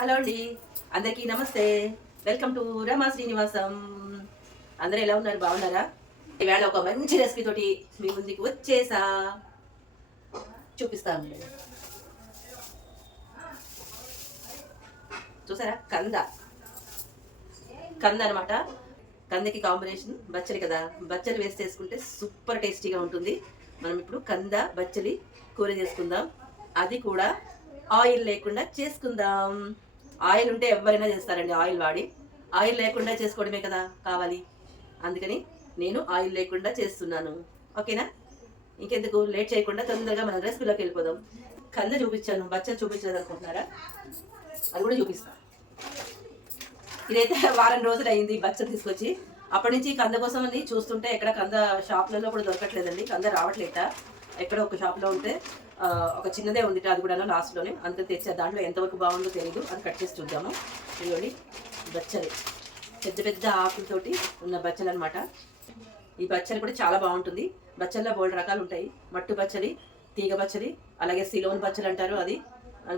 Hello అండి, అందరికీ నమస్తే. వెల్కమ్ టు రమా శ్రీనివాసం. అందరూ ఎలా ఉన్నారు? బాగున్నారా? ఈవేళ ఒక మంచి రెసిపీ తోటి మీ ముందుకు వచ్చేసా. చూపిస్తాను. చూసారా? కంద కంద అనమాట. కందకి కాంబినేషన్ బచ్చలి కదా. బచ్చలి వేసి చేసుకుంటే సూపర్ టేస్టీగా ఉంటుంది. మనం ఇప్పుడు కంద బచ్చలి కూర చేసుకుందాం. అది కూడా ఆయిల్ లేకుండా చేసుకుందాం. ఆయిల్ ఉంటే ఎవరైనా చేస్తారండి, ఆయిల్ వాడి. ఆయిల్ లేకుండా చేసుకోవడమే కదా కావాలి. అందుకని నేను ఆయిల్ లేకుండా చేస్తున్నాను. ఓకేనా? ఇంకెందుకు లేట్ చేయకుండా తొందరగా మన రెసిపీలోకి వెళ్ళిపోదాం. కంద చూపించాను, బచ్చలు చూపించలేదు అనుకుంటున్నారా? అది కూడా చూపిస్తాను. ఇదైతే వారం రోజులు అయింది బచ్చలు తీసుకొచ్చి. అప్పటి నుంచి కంద కోసం అని చూస్తుంటే ఎక్కడ కంద షాప్లలో కూడా దొరకట్లేదండి. కంద రావట్లేట. ఎక్కడ ఒక షాప్లో ఉంటే ఒక చిన్నదే ఉంది, అది కూడా లాస్ట్లోనే. అందుకని తెచ్చా. దాంట్లో ఎంతవరకు బాగుందో తెలియదు. అది కట్ చేసి చూద్దాము. ఇదిగోండి బచ్చలి, పెద్ద పెద్ద ఆకులతోటి ఉన్న బచ్చలు అనమాట. ఈ బచ్చలి కూడా చాలా బాగుంటుంది. బచ్చల్లో బోల్డ్ రకాలు ఉంటాయి. మట్టు బచ్చలి, తీగ బచ్చలి, అలాగే సిలోన్ బచ్చలి అంటారు, అది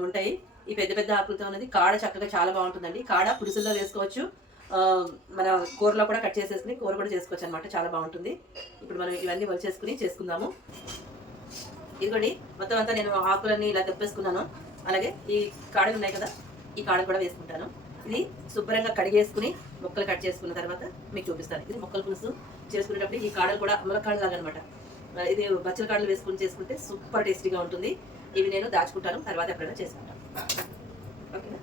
ఉంటాయి. ఈ పెద్ద పెద్ద ఆకులతో ఉన్నది కాడ చక్కగా చాలా బాగుంటుందండి. కాడ పులుసుల్లో వేసుకోవచ్చు, మన కూరలో కూడా కట్ చేసేసుకుని కూర కూడా చేసుకోవచ్చు అనమాట. చాలా బాగుంటుంది. ఇప్పుడు మనం ఇవన్నీ వలిచేసుకుని చేసుకుందాము. ఇదిగోండి మొత్తం అంతా నేను ఆకులన్నీ ఇలా తెప్పేసుకున్నాను. అలాగే ఈ కాడలు ఉన్నాయి కదా, ఈ కాడలు కూడా వేసుకుంటాను. ఇది శుభ్రంగా కడిగేసుకుని ముక్కలు కట్ చేసుకున్న తర్వాత మీకు చూపిస్తాను. ఇది ముక్కల పులుసు చేసుకునేటప్పుడు ఈ కాడలు కూడా ములక్కాడలు లాగా అనమాట. ఇది బచ్చల కాడలు వేసుకుని చేసుకుంటే సూపర్ టేస్టీగా ఉంటుంది. ఇవి నేను దాచుకుంటాను, తర్వాత ఎప్పుడైనా చేసుకుంటాను. ఓకేనా?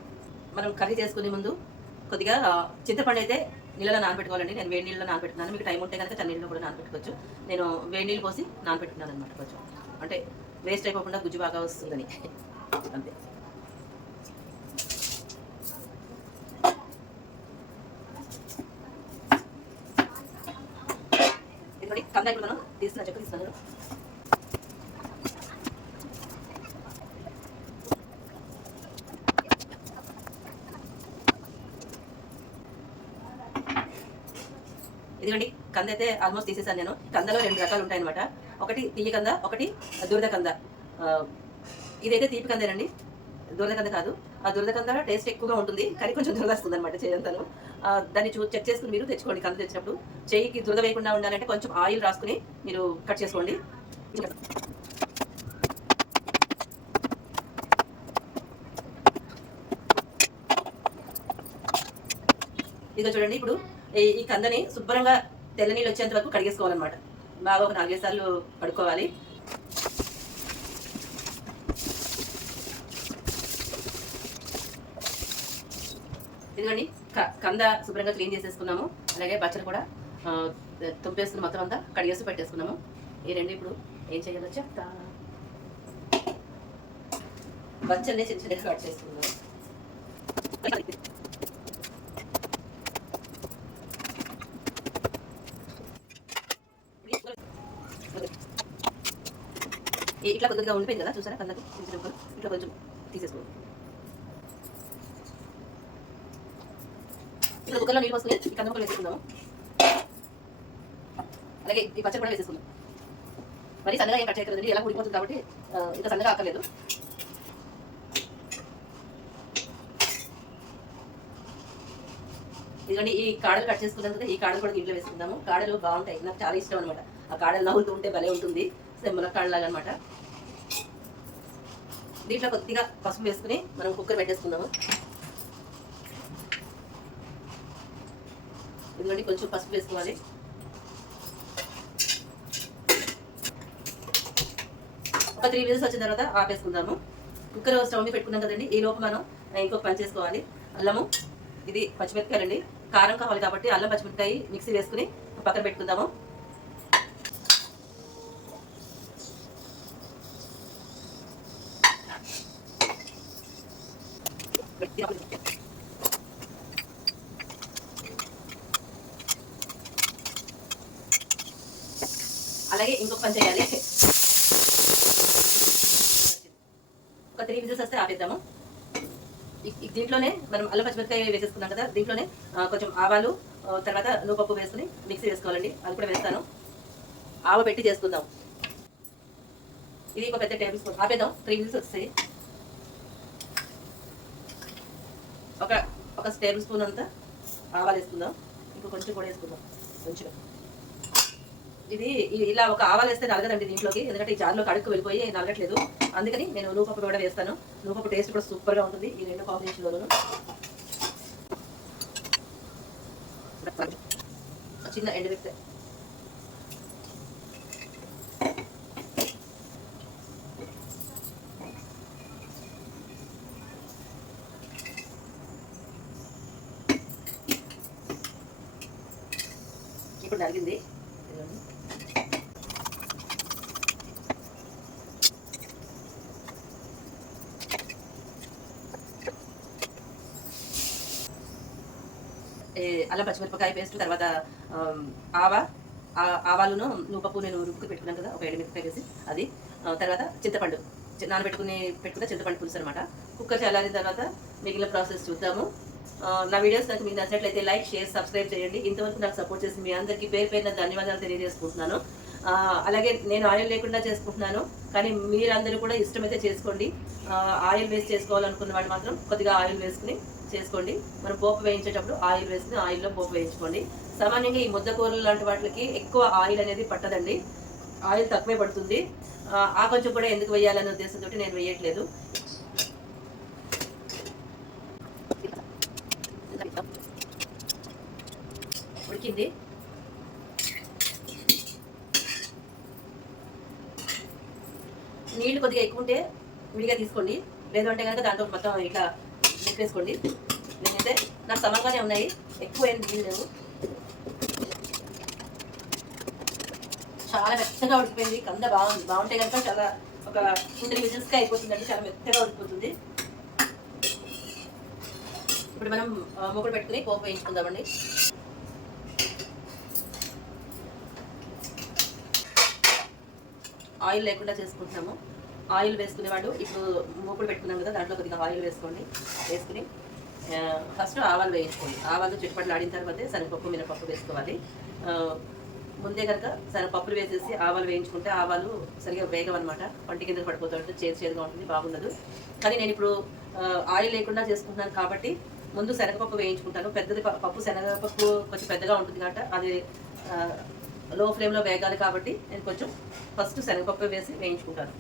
మనం కర్రీ చేసుకునే ముందు కొద్దిగా చింతపండు అయితే నీళ్ళలో నానబెట్టుకోవాలండి. నేను వేడి నీళ్ళలో నానబెట్టుకున్నాను. మీకు టైం ఉంటే కనుక చన్నీళ్ళలో కూడా నానబెట్టుకోవచ్చు. నేను వేడి నీళ్ళు పోసి నానబెట్టుకున్నాను అనమాట. కొంచెం అంటే వేస్ట్ అయిపోకుండా గుజ్జు బాగా వస్తుందని అంతే. ఇదిగోండి కంద ఇప్పుడు మనం తీసుకున్న చెక్క తీసుకున్నాను. ఇదిగోండి కంద అయితే ఆల్మోస్ట్ తీసేసాను నేను. కందలో 2 రకాలు ఉంటాయి అనమాట. ఒకటి తీయ కంద, ఒకటి దురద కంద. ఇదైతే తీపి కందేనండి, దురద కంద కాదు. ఆ దురద కంద టేస్ట్ ఎక్కువగా ఉంటుంది, కానీ కొంచెం దురద వస్తుంది అనమాట చేయంతాను. దాన్ని చెక్ చేసుకుని మీరు తెచ్చుకోండి. కంద తెచ్చినప్పుడు చేయికి దురద వేయకుండా ఉండాలంటే కొంచెం ఆయిల్ రాసుకుని మీరు కట్ చేసుకోండి. ఇదిగో చూడండి, ఇప్పుడు ఈ కందని శుభ్రంగా తెల్ల నీళ్ళు వచ్చేంత వరకు కడిగేసుకోవాలన్నమాట. బాగా ఒక 4-5 సార్లు కడుక్కోవాలి. ఇదిగోండి కంద శుభ్రంగా క్లీన్ చేసేసుకున్నాము. అలాగే బచ్చలు కూడా తుంపేసుకుని మొత్తం అంతా కడిగేసి పెట్టేసుకున్నాము. ఈ 2 ఇప్పుడు ఏం చేయాలో చెప్తా. బచ్చల్ని చిన్న చిన్నగా కట్ చేసుకున్నాము. ఇట్లా కొద్దిగా ఉండిపోయింది కదా, చూసారా? కందకు ఇట్లా కొంచెం తీసేసుకోండి. ఇట్లా కుక్కర్లో నీళ్ళు పోసుకుని ఈ కంద ముక్కలు వేసుకుందాము. అలాగే ఈ పచ్చడి కూడా వేసేసుకుందాం. మరి సన్నగా ఏం కట్ చేయకూడదండి, ఎలా ఉడిపోతుంది కాబట్టి ఇంకా సన్నగా అక్కర్లేదు. ఇదిగోండి ఈ కాడలు కట్ చేసుకున్నాం కదా, ఈ కాడలు కూడా దీంట్లో వేసుకుందాము. కాడలు బాగుంటాయి, నాకు చాలా ఇష్టం అనమాట. ఆ కాడలు నవ్వుతూ ఉంటే భలే ఉంటుంది, ములక్కాడలాగా అనమాట. దీంట్లో కొద్దిగా పసుపు వేసుకుని మనం కుక్కర్ పెట్టేసుకుందాము. ఇదిగోండి కొంచెం పసుపు వేసుకోవాలి. ఒక 3 విజిల్స్ వచ్చిన తర్వాత ఆపేసుకుందాము. కుక్కర్ స్టవ్ మీద పెట్టుకున్నాం కదండి, ఈ లోపు మనం ఇంకొక పని చేసుకోవాలి. అల్లము, ఇది పచ్చిమిరపకాయలండి. కారం కావాలి కాబట్టి అల్లం పచ్చిమిరపకాయ మిక్సీ వేసుకుని పక్కన పెట్టుకుందాము. అలాగే ఇంకొక పని చేయాలి. ఒక 3 విజిల్స్ వస్తే ఆపేద్దాము. దీంట్లోనే మనం అల్లం పచ్చిమిరపకాయ వేసేసుకున్నాం కదా, దీంట్లోనే కొంచెం ఆవాలు, తర్వాత నువ్వుపప్పు వేసుకుని మిక్సీ వేసుకోవాలండి. అది కూడా వేస్తాను. ఆవ పెట్టి చేసుకుందాం. ఇది ఒక పెద్ద టేబుల్ స్పూన్. ఆపేద్దాం, 3 విజిల్స్ వస్తాయి. ఒక ఒక టేబుల్ స్పూన్ అంతా ఆవాలు వేసుకుందాం. ఇంకా కొంచెం కూడా వేసుకుందాం కొంచెం. ఇది ఇలా ఒక ఆవాలు వేస్తే నలగదండి దీంట్లోకి, ఎందుకంటే ఈ జార్లో కడుక్కు వెళ్ళిపోయి నలగట్లేదు. అందుకని నేను నూపప్పు కూడా వేస్తాను. నూపప్పు టేస్ట్ కూడా సూపర్గా ఉంటుంది ఈ రెండు కాంబినేషన్లోనూ. చిన్న ఎండుమిరపకాయ, ఇప్పుడు నలిగింది. అల్లం పచ్చిమిరపకాయ పేస్ట్, తర్వాత ఆవాలును నూపప్పు నేను రుబ్బుకు పెట్టుకున్నాను కదా, ఒక 7 మిరపకాయ వేసి అది. తర్వాత చింతపండు పెట్టుకున్న చింతపండు పులుసు అనమాట. కుక్కర్ చల్లారిన తర్వాత మిగిలిన ప్రాసెస్ చూద్దాము. నా వీడియోస్ నాకు మీకు నచ్చినట్లయితే లైక్, షేర్, సబ్స్క్రైబ్ చేయండి. ఇంతవరకు నాకు సపోర్ట్ చేసి మీ అందరికీ పేరు పేరున ధన్యవాదాలు తెలియజేసుకుంటున్నాను. అలాగే నేను ఆయిల్ లేకుండా చేసుకుంటున్నాను, కానీ మీరందరూ కూడా ఇష్టమైతే చేసుకోండి. ఆయిల్ వేస్ట్ చేసుకోవాలనుకున్న వాళ్ళు మాత్రం కొద్దిగా ఆయిల్ వేసుకుని చేసుకోండి. మనం పోపు వేయించేటప్పుడు ఆయిల్ వేసుకుని ఆయిల్లో పోపు వేయించుకోండి. సామాన్యంగా ఈ ముద్దకూరలు లాంటి వాటికి ఎక్కువ ఆయిల్ అనేది పట్టదండి, ఆయిల్ తక్కువే పడుతుంది. ఆ కొంచెం కూడా ఎందుకు వేయాలనే ఉద్దేశంతో నేను వేయట్లేదు. ఉడికింది. నీళ్లు కొద్దిగా ఎక్కువ ఉంటే విడిగా తీసుకోండి, లేదంటే కనుక దాంట్లో మొత్తం ఇట్లా వేసుకోండి. నేనైతే నాకు సమంగానే ఉన్నాయి, ఎక్కువ ఏం నీళ్ళు లేవు. చాలా మెత్తగా ఉడికిపోయింది. కంద బాగుంటే కనుక చాలా ఒక 2-3 విజిల్స్గా అయిపోతుందండి, చాలా మెత్తగా ఉడికిపోతుంది. ఇప్పుడు మనం మూకుడు పెట్టుకుని పోపు వేయించుకుందామండి. ఆయిల్ లేకుండా చేసుకుంటున్నాము. ఆయిల్ వేసుకునేవాడు ఇప్పుడు మూకుడు పెట్టుకున్నాం కదా, దాంట్లో కొద్దిగా ఆయిల్ వేసుకుని ఫస్ట్ ఆవాలు వేయించుకోండి. ఆవాలు చిట్టుపట్లు ఆడిన తర్వాతే శనగపప్పు, మినపప్పు వేసుకోవాలి. ముందే కనుక శనగపప్పులు వేసేసి ఆవాలు వేయించుకుంటే ఆవాలు సరిగా వేగవన్నమాట, పంటి కింద పడిపోతూ చేదుగా ఉంటుంది, బాగుండదు. కానీ నేను ఇప్పుడు ఆయిల్ లేకుండా చేసుకుంటున్నాను కాబట్టి ముందు శనగపప్పు వేయించుకుంటాను. పెద్దది పప్పు, శనగపప్పు కొంచెం పెద్దగా ఉంటుంది కాబట్టి అది లో ఫ్లేమ్లో వేగాలి కాబట్టి నేను కొంచెం ఫస్ట్ శనగపప్పు వేసి వేయించుకుంటాను.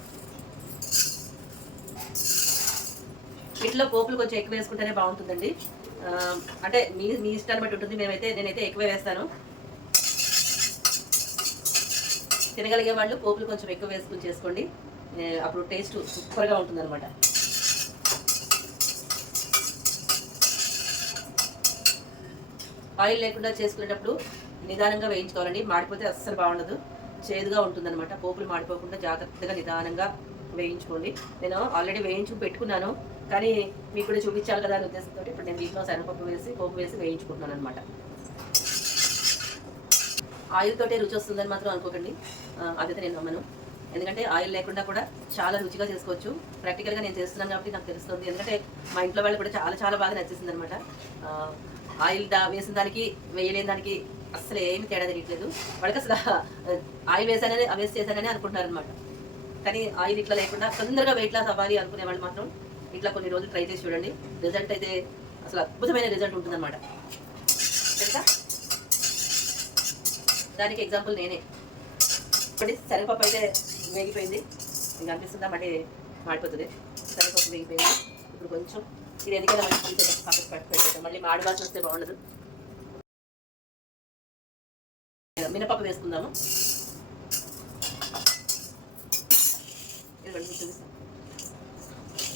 వీటిలో పోపులు కొంచెం ఎక్కువ వేసుకుంటేనే బాగుంటుందండి. అంటే మీ ఇష్టాన్ని బట్టి ఉంటుంది. నేనైతే ఎక్కువ వేస్తాను. తినగలిగే వాళ్ళు పోపులు కొంచెం ఎక్కువ వేసుకుని చేసుకోండి, అప్పుడు టేస్ట్ సూపర్గా ఉంటుంది అనమాట. ఆయిల్ లేకుండా చేసుకునేటప్పుడు నిదానంగా వేయించుకోవాలండి, మాడిపోతే అస్సలు బాగుండదు, చేదుగా ఉంటుందన్నమాట. పోపులు మాడిపోకుండా జాగ్రత్తగా నిదానంగా వేయించుకోండి. నేను ఆల్రెడీ వేయించుకు పెట్టుకున్నాను, కానీ మీకు కూడా చూపించాలి కదా అనే ఉద్దేశంతో ఇప్పుడు నేను దీంట్లో శనగపప్పు వేసి పోపు వేసి వేయించుకుంటున్నాను అనమాట. ఆయిల్ తోటే రుచి వస్తుందని మాత్రం అనుకోకండి, అదైతే నేను నమ్మను. ఎందుకంటే ఆయిల్ లేకుండా కూడా చాలా రుచిగా చేసుకోవచ్చు. ప్రాక్టికల్గా నేను చేస్తున్నాను కాబట్టి నాకు తెలుస్తుంది. ఎందుకంటే మా ఇంట్లో వాళ్ళు కూడా చాలా చాలా బాగా నచ్చేసింది అనమాట. ఆయిల్ వేసిన దానికి వేయలేని దానికి అసలు ఏమి తేడా తెలియట్లేదు వాళ్ళకి. అసలు ఆయిల్ వేస్ట్ చేశానని అనుకుంటున్నారు అనమాట. కానీ ఆయిల్ ఇట్లా లేకుండా తొందరగా వెయిట్ లాస్ అవ్వాలి అనుకునే వాళ్ళు మాత్రం ఇట్లా కొన్ని రోజులు ట్రై చేసి చూడండి. రిజల్ట్ అయితే అసలు అద్భుతమైన రిజల్ట్ ఉంటుందన్నమాట. తెలుసా, దానికి ఎగ్జాంపుల్ నేనే. ఇప్పుడు శనగపప్పు అయితే వేగిపోయింది, ఇంకా అనిపిస్తుందా మళ్ళీ మాడిపోతుంది. శనగపప్పు వేగిపోయింది. ఇప్పుడు కొంచెం ఇది ఎందుకైనా మంచి పక్కకు పెట్టేద్దాం, మళ్ళీ మాడివాసన వస్తే బాగుండదు. మినపప్పు వేసుకుందాము.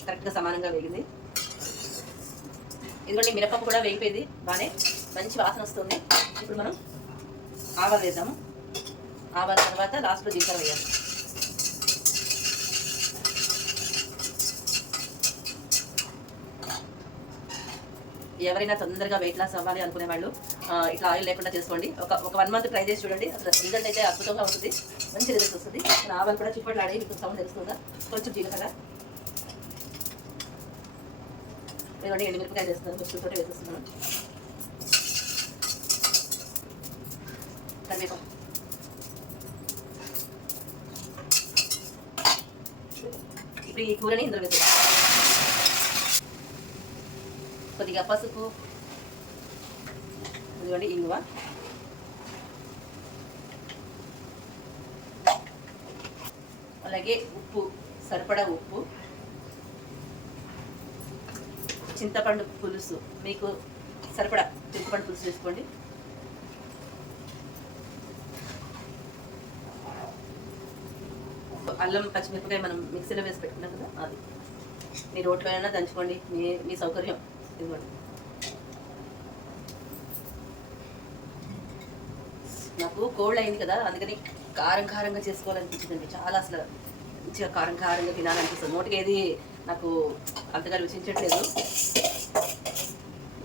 కరెక్ట్గా సమానంగా వేగింది. ఇదిగోండి మినపప్పు కూడా వేగిపోయింది, బాగానే మంచి వాసన వస్తుంది. ఇప్పుడు మనం ఆవాలు వేద్దాము. ఆవాల తర్వాత లాస్ట్లో జీలకర్ర వేయాలి. ఎవరైనా తొందరగా వెయిట్ లాస్ అవ్వాలి అనుకునే వాళ్ళు ఇట్లా ఆయిల్ లేకుండా చేసుకోండి. ఒక 1 మంత్ ట్రై చేసి చూడండి, అసలు రిజల్ట్ అయితే అద్భుతంగా ఉంటుంది, మంచి రిజల్ట్ వస్తుంది. ఆవాలు కూడా చిప్పట్లు ఆడి మీకు సౌండ్ తెలుస్తుందా. కొంచెం జీలకర్ర, ఇదిగోండి ఎండుమిరపకాయలు వేస్తున్నాను, కొంచెం తోటి వేసేస్తున్నాను. కరివేపాకు, ఇప్పుడు ఈ కూరని ఇందులో వేసేస్తాను. కొద్దిగా పసుపు, ఇదిగోండి ఇంగువ, అలాగే ఉప్పు, సరిపడా ఉప్పు, చింతపండు పులుసు, మీకు సరిపడా చింతపండు పులుసు వేసుకోండి. అల్లం పచ్చిమిరపకాయ మనం మిక్సీలో వేసి పెట్టుకున్నాం కదా, అది మీ రోట్లో అయినా దంచుకోండి, మీ సౌకర్యం. ఇదిగోండి. నాకు కోల్డ్ అయింది కదా, అందుకని కారంగా చేసుకోవాలనిపించిందండి. చాలా అసలు మంచిగా కారంగా తినాలనిపిస్తుంది. నోటికి ఏది నాకు అంతగా రుచించట్లేదు.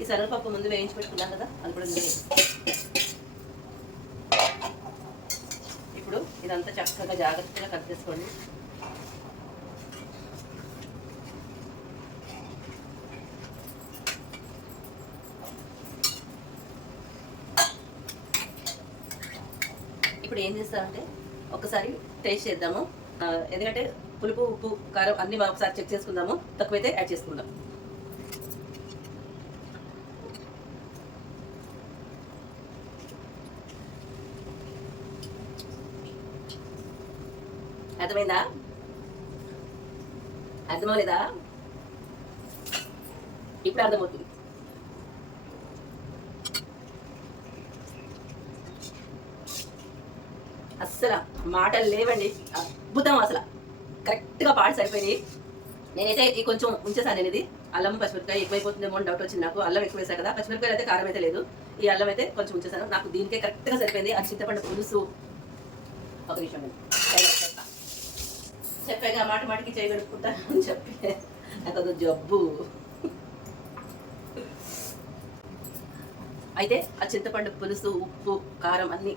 ఈ శనగపప్పు ముందు వేయించి పెట్టుకున్నాం కదా, అది కూడా ఇప్పుడు ఇదంతా చక్కగా జాగ్రత్తగా కలిపేసుకోండి. ఇప్పుడు ఏం చేస్తామంటే ఒకసారి టేస్ట్ చేద్దాము. ఎందుకంటే పులుపు, ఉప్పు, కారం అన్నీ ఒకసారి చెక్ చేసుకుందాము. తక్కువైతే యాడ్ చేసుకుందాం. అర్థమైందా? అర్థమవలేదా? ఇప్పుడు అర్థమవుతుంది. అస్సలు మాటలు లేవండి, అద్భుతం. అసలు కరెక్ట్గా పాడు సరిపోయినాయి. నేనైతే ఈ కొంచెం ఉంచేసాను. నేను ఇది అల్లం పచ్చిమిరపకాయ ఎక్కువైపోతుందేమో అని డౌట్ వచ్చింది నాకు. అల్లం ఎక్కువ వేసాను కదా, పచ్చిమిరపకాయలు అయితే కారం అయితే లేదు. ఈ అల్లం అయితే కొంచెం ఉంచేసాను. నాకు దీనికే కరెక్ట్గా సరిపోయింది. ఆ చింతపండు పులుసు, ఒక నిమిషం చెప్పాగా మాటికి చేయగలుగుకుంటాను అని చెప్పి నాకు జబ్బు. అయితే ఆ చింతపండు పులుసు, ఉప్పు, కారం అన్నీ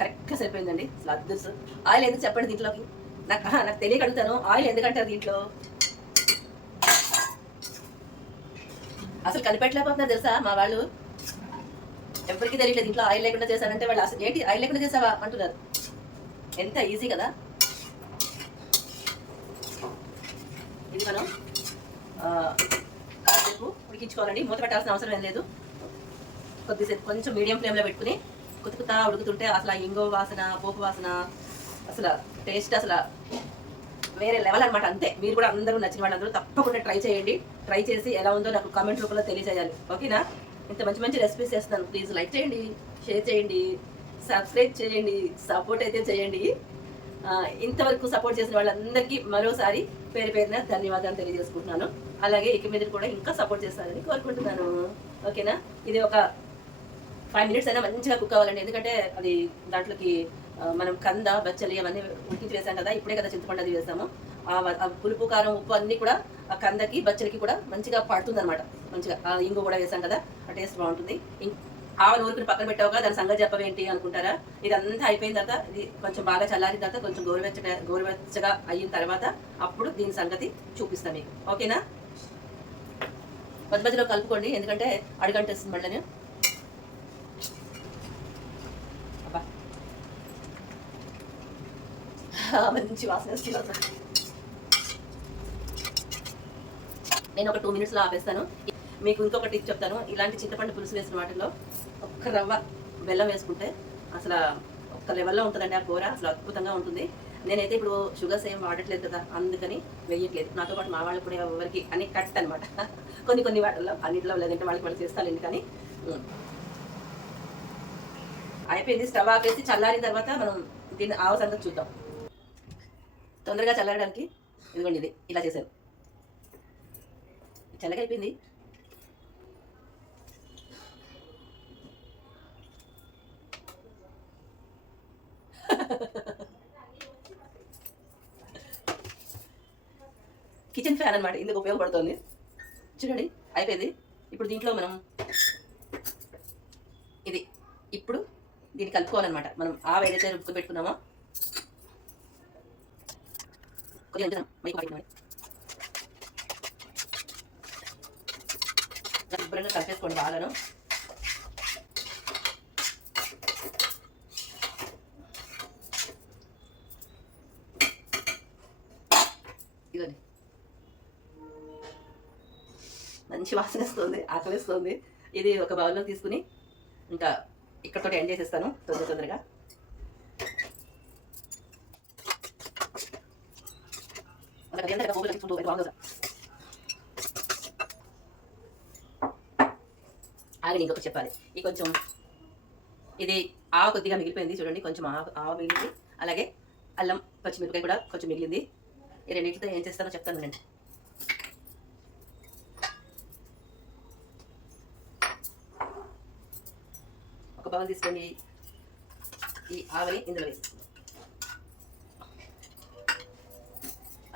కరెక్ట్గా సరిపోయిందండి. అసలు అద్దుసు. ఆయిల్ ఎందుకు చెప్పండి దీంట్లోకి? నాకు తెలియక అడుగుతాను, ఆయిల్ ఎందుకంటారు దీంట్లో? అసలు కనిపెట్టలేకపోతున్నారు తెలుసా మా వాళ్ళు. ఎవరికి తెలియలేదు దీంట్లో ఆయిల్ లేకుండా చేశానంటే వాళ్ళు అసలు ఏంటి ఆయిల్ లేకుండా చేసావా అంటున్నారు. ఎంత ఈజీ కదా. ఇది మనం కాసేపు ఉడికించుకోవాలండి. మూత పెట్టాల్సిన అవసరం ఏం లేదు. కొద్దిసేపు కొంచెం మీడియం ఫ్లేమ్లో పెట్టుకుని కుతుకుతా ఉడుకుతుంటే అసలు ఇంగో వాసన, పోపు వాసన, అసలు టేస్ట్ అసలు వేరే లెవెల్ అనమాట. అంతే. మీరు కూడా అందరూ నచ్చిన వాళ్ళందరూ తప్పకుండా ట్రై చేయండి. ట్రై చేసి ఎలా ఉందో నాకు కామెంట్ రూపంలో తెలియజేయాలి. ఓకేనా? ఇంత మంచి రెసిపీస్ చేస్తున్నాను. ప్లీజ్ లైక్ చేయండి, షేర్ చేయండి, సబ్స్క్రైబ్ చేయండి, సపోర్ట్ అయితే చేయండి. ఇంతవరకు సపోర్ట్ చేసిన వాళ్ళందరికీ మరోసారి పేరున ధన్యవాదాలు తెలియజేసుకుంటున్నాను. అలాగే ఇక మీద కూడా ఇంకా సపోర్ట్ చేస్తారని కోరుకుంటున్నాను. ఓకేనా? ఇది ఒక 5 minutes అయినా మంచిగా కుక్ అవ్వాలండి. ఎందుకంటే అది దాంట్లోకి మనం కంద, బచ్చలి అవన్నీ ఉడికించి వేసాం కదా, ఇప్పుడే కదా చింతపండు అది వేసాము. ఆ పులుపు, కారం, ఉప్పు అన్నీ కూడా ఆ కందకి, బచ్చలికి కూడా మంచిగా పడుతుంది అనమాట. మంచిగా ఇంగు కూడా వేసాం కదా, ఆ టేస్ట్ బాగుంటుంది. ఆవలు ఊరికి పక్కన పెట్టావుగా దాని సంగతి చెప్పవేంటి అనుకుంటారా? ఇదంతా అయిపోయిన తర్వాత, ఇది కొంచెం బాగా చల్లారిన తర్వాత, కొంచెం గోరువెచ్చగా అయిన తర్వాత అప్పుడు దీని సంగతి చూపిస్తాను మీకు. ఓకేనా? మధ్యలో కలుపుకోండి, ఎందుకంటే అడుగంటేస్తుంది మళ్ళీ. నేను మంచి వాసన వస్తుంది. నేను ఒక 2 minutesలో ఆపేస్తాను. మీకు ఇంకొక టిప్ చెప్తాను. ఇలాంటి చింతపండు పులుసు వేసిన వాటిలో ఒక్క రవ్వ బెల్లం వేసుకుంటే అసలు ఒక్క లెవెల్లో ఉంటుందండి ఆ కూర. అసలు అద్భుతంగా ఉంటుంది. నేనైతే ఇప్పుడు షుగర్స్ ఏం వాడట్లేదు కదా, అందుకని వేయట్లేదు. నాతో పాటు మా వాళ్ళు కూడా ఎవరికి అని కట్ అనమాట. కొన్ని వాటిల్లో, అన్నింటిలో లేదంటే వాళ్ళకి చేస్తాను. కానీ అయిపోయింది. స్టవ్ ఆపేసి చల్లారిన తర్వాత మనం దీన్ని ఆవ సంగతి చూద్దాం. తొందరగా చల్లారడానికి ఇదిగోండి, ఇది ఇలా చేశాను. చల్లగా అయిపోయింది. కిచెన్ ఫ్యాన్ అనమాట, ఇందుకు ఉపయోగపడుతుంది. చూడండి అయిపోయింది. ఇప్పుడు దీంట్లో మనం ఇది ఇప్పుడు దీన్ని కలుపుకోవాలన్నమాట. మనం ఏదైతే రుబ్బుకొని పెట్టుకున్నామో శుభ్రంగా కలిపేసుకోండి బాగాను. ఇదండి మంచి వాసన వస్తుంది, ఆకలిస్తుంది. ఇది ఒక బౌల్లో తీసుకుని ఇంకా ఇక్కడతో ఎండ్ చేసేస్తాను తొందరగా. ఆగి ఇంకొక చెప్పాలి. ఈ కొంచెం ఇది ఆవ కొద్దిగా మిగిలిపోయింది చూడండి, కొంచెం ఆవ మిగిలింది. అలాగే అల్లం పచ్చిమిరపకాయ కూడా కొంచెం మిగిలింది. ఈ రెండింటితో ఏం చేస్తానో చెప్తాను నేను. ఒక బౌల్ తీసుకొని ఈ ఆవని ఇందులో వేసుకుందాం.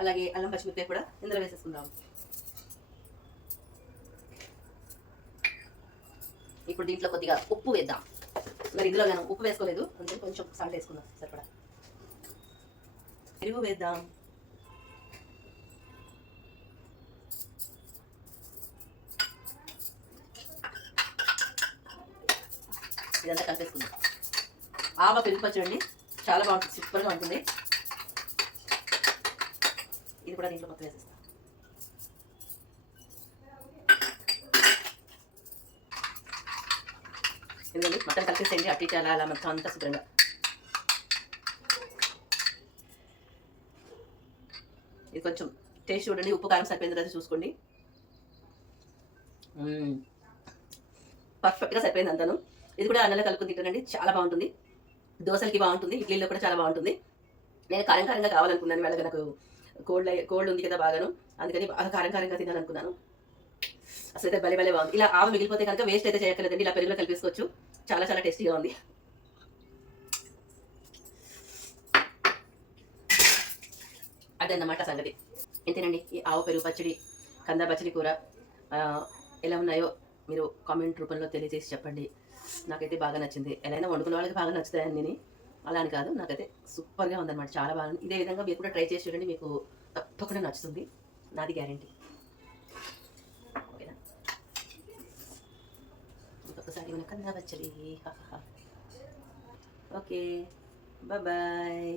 అలాగే అల్లం పచ్చిమిరపకాయ కూడా ఇందులో వేసేసుకుందాం. ఇప్పుడు దీంట్లో కొద్దిగా ఉప్పు వేద్దాం. మరి ఇందులో నేను ఉప్పు వేసుకోలేదు, అందుకే కొంచెం సాల్ట్ వేసుకుందాం సరిపడా. పెరుగు వేద్దాం. ఇదంతా కలిపేసుకుందాం. ఆవ పెరుగు పచ్చడి చాలా బాగుంటుంది, సూపర్గా ఉంటుంది. ఇది కూడా దీంట్లో మొత్తం వేసేస్తాం. ఎందుకంటే మొత్తం కలిపేసేయండి, అట్టి చాలా అలా మొత్తం అంతా శుభ్రంగా. ఇది కొంచెం టేస్ట్ చూడండి, ఉప్పు కారం సరిపోయిన తర్వాత చూసుకోండి. పర్ఫెక్ట్గా సరిపోయింది అంతాను. ఇది కూడా అన్నంలో కలుపుకొని తింటానండి, చాలా బాగుంటుంది. దోశలకి బాగుంటుంది, ఇడ్లీలో కూడా చాలా బాగుంటుంది. నేను కారంగా కావాలనుకున్నాను, వాళ్ళకి నాకు కోల్డ్ ఉంది కదా బాగాను, అందుకని బాగా కారంగా తినాలనుకున్నాను. అసలు అయితే భలే బాగుంది. ఇలా ఆవు మిగిలిపోతే కనుక వేస్ట్ అయితే చేయక్కర్లేదండి, ఇలా పెరుగులో కలిపేసుకోవచ్చు. చాలా టేస్టీగా ఉంది. అదన్నమాట సంగతి. ఇంతేనండి ఈ ఆవు పెరుగు పచ్చడి, కంద బచ్చలి కూర ఎలా ఉన్నాయో మీరు కామెంట్ రూపంలో తెలియజేసి చెప్పండి. నాకైతే బాగా నచ్చింది. ఎలా వండుకున్న వాళ్ళకి బాగా నచ్చుతాయని అలా అని కాదు, నాకైతే సూపర్గా ఉందన్నమాట, చాలా బాగుంది. ఇదే విధంగా మీరు కూడా ట్రై చేసి చూడండి, మీకు తప్పకుండా నచ్చుతుంది, నాది గ్యారంటీ. ఓకేనా? ఇంకొకసారి మన కంద బచ్చలి. Okay, bye.